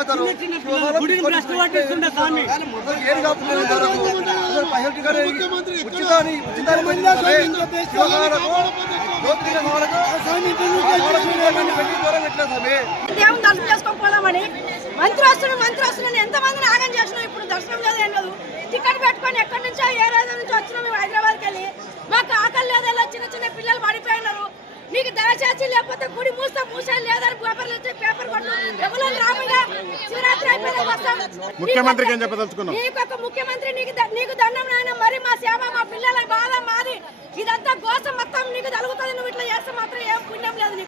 తాగుతారు ఏం దేవుని దర్శనం చేసుకోకపోదామని మంత్రి వస్తున్నాను ఎంతమందిని ఆగం చేసినాం. ఇప్పుడు దర్శనం లేదు ఏం లేదు. టికెట్ పెట్టుకొని ఎక్కడి నుంచో ఏ రోజు నుంచి వచ్చినాం మేము హైదరాబాద్కి వెళ్ళి. మాకు ఆకలి లేదు. ఇలా చిన్న చిన్న పిల్లలు పడిపోయినారు. నీకు దయచేసి లేకపోతే గుడి మూసేది లేదని పేపర్లు వచ్చి పేపర్ కొట్టు రామయ్య శివరాత్రి అయిపోయినా వస్తాం. ముఖ్యమంత్రికి ఏం చెప్పదలుచుకున్నాం? నీకు ఒక ముఖ్యమంత్రి నీకు దండం నాయన. మరి మా సేవ